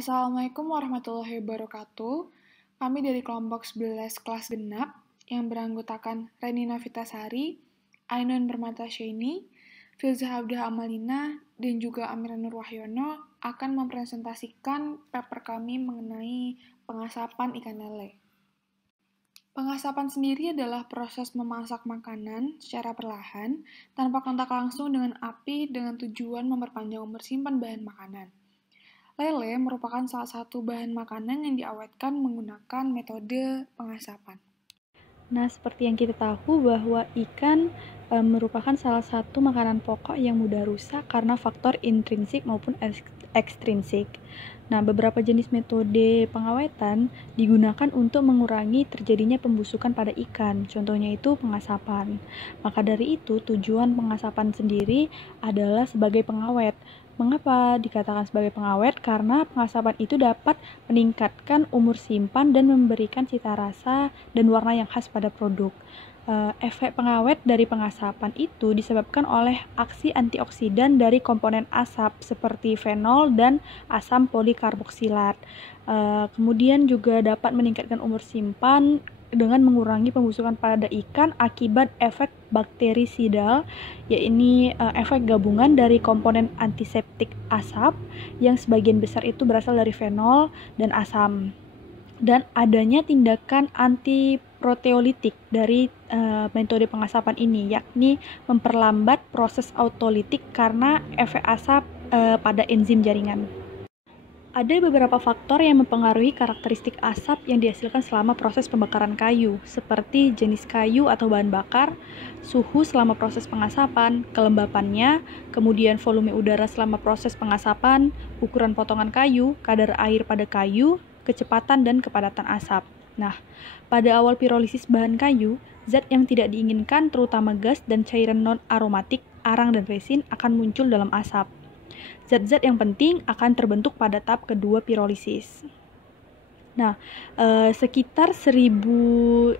Assalamualaikum warahmatullahi wabarakatuh. Kami dari kelompok 11 kelas genap yang beranggotakan Reni Novitasari, Ainun Permatasyaini, Filzah Abdah Amalina, dan juga Amira Nur Wahyono akan mempresentasikan paper kami mengenai pengasapan ikan lele. Pengasapan sendiri adalah proses memasak makanan secara perlahan tanpa kontak langsung dengan api dengan tujuan memperpanjang umur simpan bahan makanan. Lele merupakan salah satu bahan makanan yang diawetkan menggunakan metode pengasapan. Nah, seperti yang kita tahu bahwa ikan merupakan salah satu makanan pokok yang mudah rusak karena faktor intrinsik maupun ekstrinsik. Nah, beberapa jenis metode pengawetan digunakan untuk mengurangi terjadinya pembusukan pada ikan. Contohnya itu pengasapan. Maka dari itu, tujuan pengasapan sendiri adalah sebagai pengawet. Mengapa dikatakan sebagai pengawet? Karena pengasapan itu dapat meningkatkan umur simpan dan memberikan cita rasa dan warna yang khas pada produk. Efek pengawet dari pengasapan itu disebabkan oleh aksi antioksidan dari komponen asap seperti fenol dan asam polikarboksilat. Kemudian juga dapat meningkatkan umur simpan dengan mengurangi pembusukan pada ikan akibat efek bakterisidal, yaitu efek gabungan dari komponen antiseptik asap yang sebagian besar itu berasal dari fenol dan asam, dan adanya tindakan antiproteolitik dari metode pengasapan ini, yakni memperlambat proses autolitik karena efek asap pada enzim jaringan. Ada beberapa faktor yang mempengaruhi karakteristik asap yang dihasilkan selama proses pembakaran kayu, seperti jenis kayu atau bahan bakar, suhu selama proses pengasapan, kelembapannya, kemudian volume udara selama proses pengasapan, ukuran potongan kayu, kadar air pada kayu, kecepatan dan kepadatan asap. Nah, pada awal pirolisis bahan kayu, zat yang tidak diinginkan terutama gas dan cairan non-aromatik, arang dan resin akan muncul dalam asap. Zat-zat yang penting akan terbentuk pada tahap kedua pirolisis. Nah, sekitar 1000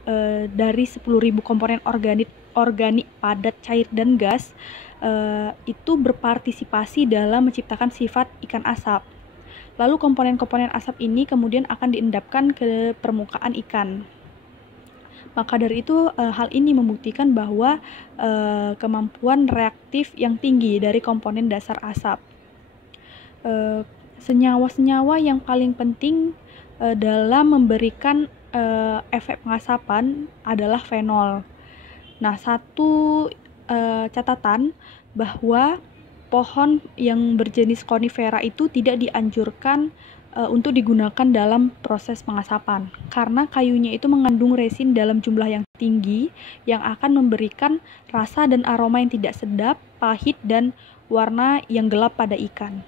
dari 10.000 komponen organik padat, cair, dan gas itu berpartisipasi dalam menciptakan sifat ikan asap. Lalu komponen-komponen asap ini kemudian akan diendapkan ke permukaan ikan. Maka dari itu hal ini membuktikan bahwa kemampuan reaktif yang tinggi dari komponen dasar asap. Senyawa-senyawa yang paling penting dalam memberikan efek pengasapan adalah fenol. Nah, satu catatan bahwa pohon yang berjenis konifera itu tidak dianjurkan untuk digunakan dalam proses pengasapan karena kayunya itu mengandung resin dalam jumlah yang tinggi yang akan memberikan rasa dan aroma yang tidak sedap, pahit, dan warna yang gelap pada ikan.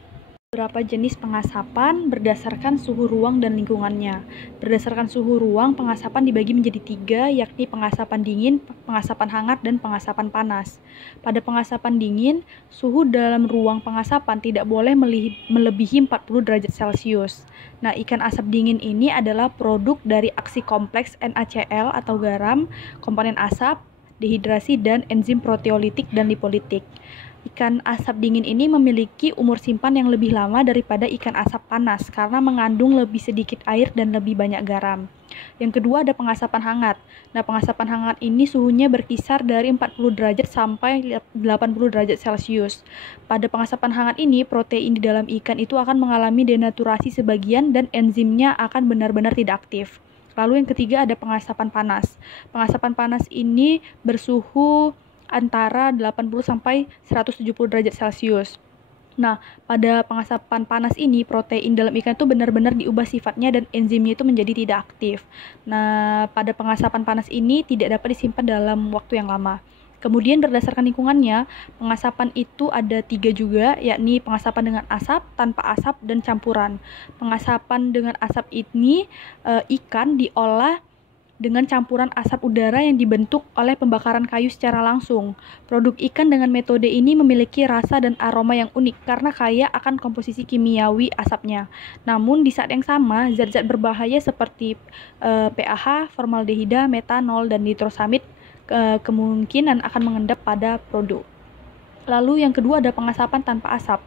Beberapa jenis pengasapan berdasarkan suhu ruang dan lingkungannya. Berdasarkan suhu ruang, pengasapan dibagi menjadi 3, yakni pengasapan dingin, pengasapan hangat, dan pengasapan panas. Pada pengasapan dingin, suhu dalam ruang pengasapan tidak boleh melebihi 40 derajat Celcius. Nah, ikan asap dingin ini adalah produk dari aksi kompleks NaCl atau garam, komponen asap, dehidrasi, dan enzim proteolitik dan lipolitik. Ikan asap dingin ini memiliki umur simpan yang lebih lama daripada ikan asap panas karena mengandung lebih sedikit air dan lebih banyak garam. Yang kedua ada pengasapan hangat. Nah, pengasapan hangat ini suhunya berkisar dari 40 derajat sampai 80 derajat Celcius. Pada pengasapan hangat ini, protein di dalam ikan itu akan mengalami denaturasi sebagian dan enzimnya akan benar-benar tidak aktif. Lalu yang ketiga ada pengasapan panas. Pengasapan panas ini bersuhu antara 80 sampai 170 derajat Celcius. Nah, pada pengasapan panas ini protein dalam ikan itu benar-benar diubah sifatnya dan enzimnya itu menjadi tidak aktif. Nah, pada pengasapan panas ini tidak dapat disimpan dalam waktu yang lama. Kemudian berdasarkan lingkungannya, pengasapan itu ada 3 juga, yakni pengasapan dengan asap, tanpa asap, dan campuran. Pengasapan dengan asap ini ikan diolah dengan campuran asap udara yang dibentuk oleh pembakaran kayu secara langsung. Produk ikan dengan metode ini memiliki rasa dan aroma yang unik karena kaya akan komposisi kimiawi asapnya. Namun di saat yang sama, zat-zat berbahaya seperti PAH, formaldehida, metanol, dan nitrosamid kemungkinan akan mengendap pada produk. Lalu yang kedua ada pengasapan tanpa asap.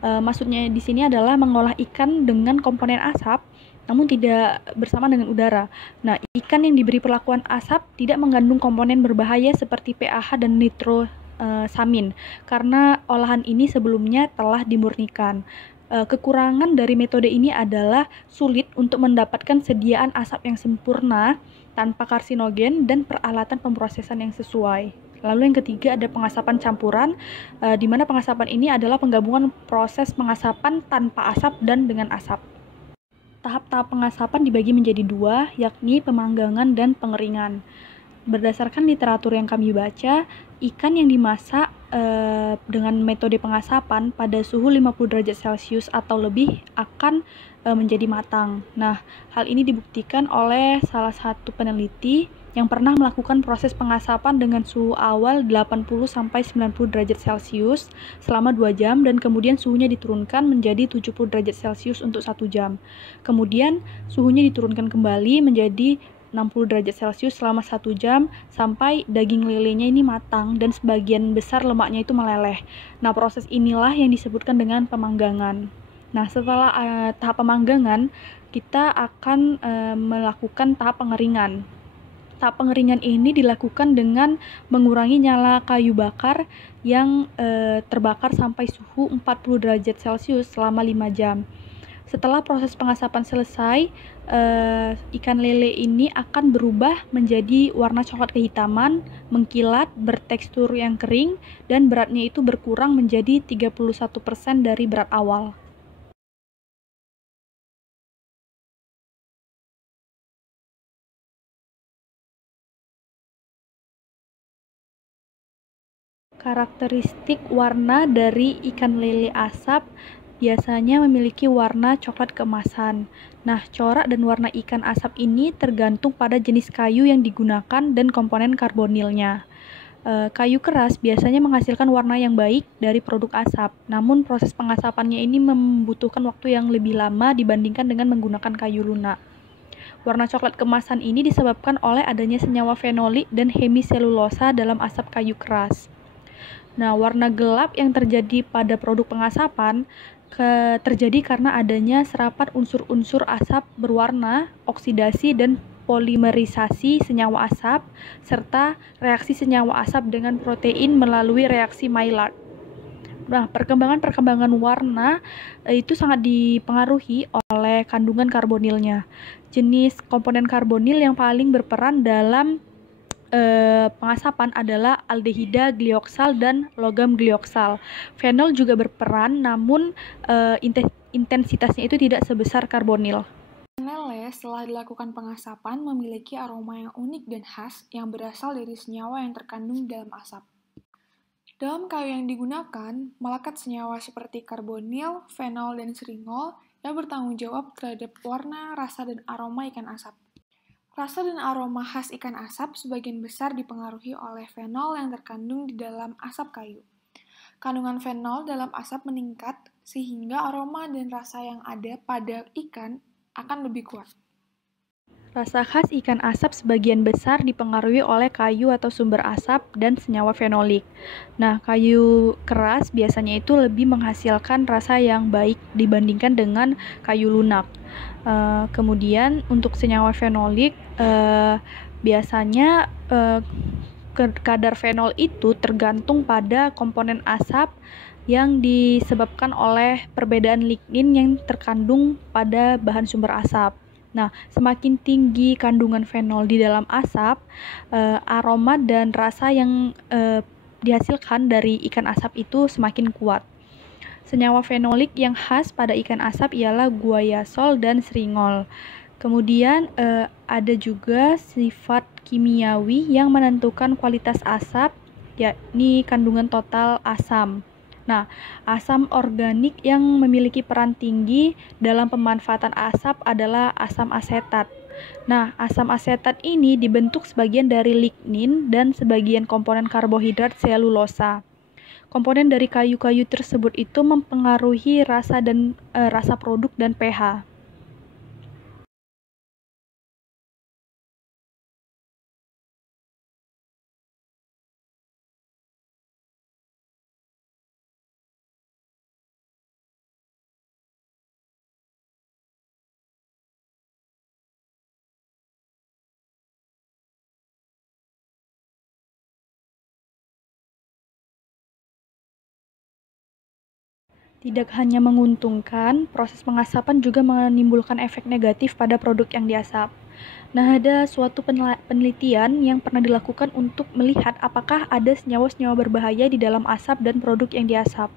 Maksudnya di sini adalah mengolah ikan dengan komponen asap, namun tidak bersama dengan udara. Nah, ikan yang diberi perlakuan asap tidak mengandung komponen berbahaya seperti PAH dan nitrosamin, karena olahan ini sebelumnya telah dimurnikan. Kekurangan dari metode ini adalah sulit untuk mendapatkan sediaan asap yang sempurna tanpa karsinogen dan peralatan pemrosesan yang sesuai. Lalu yang ketiga ada pengasapan campuran, di mana pengasapan ini adalah penggabungan proses pengasapan tanpa asap dan dengan asap. Tahap-tahap pengasapan dibagi menjadi dua, yakni pemanggangan dan pengeringan. Berdasarkan literatur yang kami baca, ikan yang dimasak dengan metode pengasapan pada suhu 50 derajat Celcius atau lebih akan menjadi matang. Nah, hal ini dibuktikan oleh salah satu peneliti yang pernah melakukan proses pengasapan dengan suhu awal 80-90 derajat Celcius selama 2 jam dan kemudian suhunya diturunkan menjadi 70 derajat Celcius untuk 1 jam. Kemudian suhunya diturunkan kembali menjadi 60 derajat Celcius selama 1 jam sampai daging lelenya ini matang dan sebagian besar lemaknya itu meleleh. Nah, proses inilah yang disebutkan dengan pemanggangan. Nah, setelah tahap pemanggangan, kita akan melakukan tahap pengeringan. Tahap pengeringan ini dilakukan dengan mengurangi nyala kayu bakar yang terbakar sampai suhu 40 derajat Celcius selama 5 jam. Setelah proses pengasapan selesai, ikan lele ini akan berubah menjadi warna coklat kehitaman, mengkilat, bertekstur yang kering, dan beratnya itu berkurang menjadi 31% dari berat awal. Karakteristik warna dari ikan lele asap biasanya memiliki warna coklat keemasan. Nah, corak dan warna ikan asap ini tergantung pada jenis kayu yang digunakan dan komponen karbonilnya. Kayu keras biasanya menghasilkan warna yang baik dari produk asap, namun proses pengasapannya ini membutuhkan waktu yang lebih lama dibandingkan dengan menggunakan kayu lunak. Warna coklat kemasan ini disebabkan oleh adanya senyawa fenolik dan hemiselulosa dalam asap kayu keras. Nah, warna gelap yang terjadi pada produk pengasapan terjadi karena adanya serapat unsur-unsur asap berwarna, oksidasi dan polimerisasi senyawa asap, serta reaksi senyawa asap dengan protein melalui reaksi Maillard. Nah, perkembangan warna itu sangat dipengaruhi oleh kandungan karbonilnya. Jenis komponen karbonil yang paling berperan dalam pengasapan adalah aldehida glioksal dan logam glioksal. Fenol juga berperan, namun intensitasnya itu tidak sebesar karbonil. Lele setelah dilakukan pengasapan memiliki aroma yang unik dan khas yang berasal dari senyawa yang terkandung dalam asap. Dalam kayu yang digunakan, melekat senyawa seperti karbonil, fenol, dan seringol yang bertanggung jawab terhadap warna, rasa, dan aroma ikan asap. Rasa dan aroma khas ikan asap sebagian besar dipengaruhi oleh fenol yang terkandung di dalam asap kayu. Kandungan fenol dalam asap meningkat sehingga aroma dan rasa yang ada pada ikan akan lebih kuat. Rasa khas ikan asap sebagian besar dipengaruhi oleh kayu atau sumber asap dan senyawa fenolik. Nah, kayu keras biasanya itu lebih menghasilkan rasa yang baik dibandingkan dengan kayu lunak. Kemudian untuk senyawa fenolik, biasanya kadar fenol itu tergantung pada komponen asap yang disebabkan oleh perbedaan lignin yang terkandung pada bahan sumber asap. Nah, semakin tinggi kandungan fenol di dalam asap, aroma dan rasa yang dihasilkan dari ikan asap itu semakin kuat. Senyawa fenolik yang khas pada ikan asap ialah guaiacol dan seringol. Kemudian ada juga sifat kimiawi yang menentukan kualitas asap, yakni kandungan total asam. Nah, asam organik yang memiliki peran tinggi dalam pemanfaatan asap adalah asam asetat. Nah, asam asetat ini dibentuk sebagian dari lignin dan sebagian komponen karbohidrat selulosa. Komponen dari kayu-kayu tersebut itu mempengaruhi rasa produk dan pH. Tidak hanya menguntungkan, proses pengasapan juga menimbulkan efek negatif pada produk yang diasap. Nah, ada suatu penelitian yang pernah dilakukan untuk melihat apakah ada senyawa-senyawa berbahaya di dalam asap dan produk yang diasap.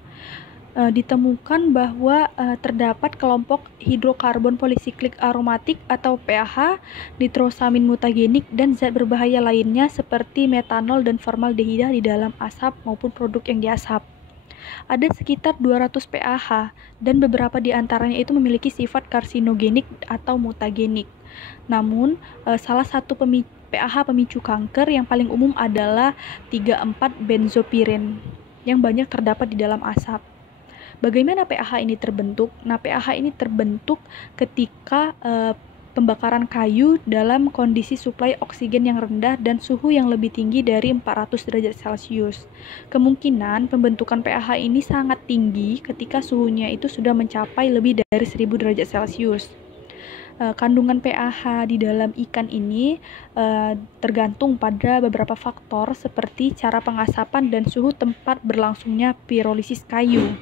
Ditemukan bahwa terdapat kelompok hidrokarbon polisiklik aromatik atau PAH, nitrosamin mutagenik, dan zat berbahaya lainnya seperti metanol dan formaldehida di dalam asap maupun produk yang diasap. Ada sekitar 200 PAH dan beberapa di antaranya itu memiliki sifat karsinogenik atau mutagenik. Namun, salah satu PAH pemicu kanker yang paling umum adalah 3,4-benzopiren yang banyak terdapat di dalam asap. Bagaimana PAH ini terbentuk? Nah, PAH ini terbentuk ketika pembakaran kayu dalam kondisi suplai oksigen yang rendah dan suhu yang lebih tinggi dari 400 derajat Celcius. Kemungkinan pembentukan PAH ini sangat tinggi ketika suhunya itu sudah mencapai lebih dari 1000 derajat Celcius. Kandungan PAH di dalam ikan ini tergantung pada beberapa faktor seperti cara pengasapan dan suhu tempat berlangsungnya pirolisis kayu.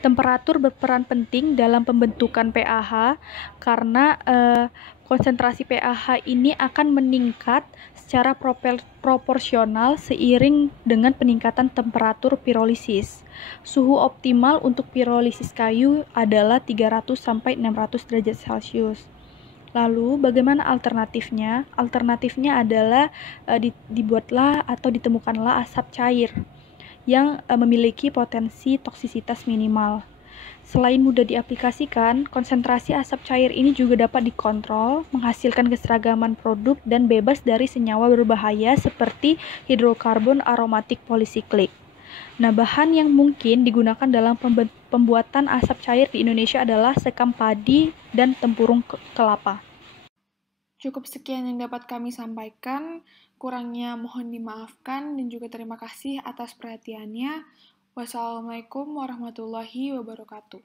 Temperatur berperan penting dalam pembentukan PAH karena konsentrasi PAH ini akan meningkat secara proporsional seiring dengan peningkatan temperatur pirolisis. Suhu optimal untuk pirolisis kayu adalah 300-600 derajat Celcius. Lalu, bagaimana alternatifnya? Alternatifnya adalah dibuatlah atau ditemukanlah asap cair yang memiliki potensi toksisitas minimal. Selain mudah diaplikasikan, konsentrasi asap cair ini juga dapat dikontrol, menghasilkan keseragaman produk dan bebas dari senyawa berbahaya seperti hidrokarbon aromatik polisiklik. Nah, bahan yang mungkin digunakan dalam pembuatan asap cair di Indonesia adalah sekam padi dan tempurung kelapa. Cukup sekian yang dapat kami sampaikan. Kurangnya mohon dimaafkan dan juga terima kasih atas perhatiannya. Wassalamualaikum warahmatullahi wabarakatuh.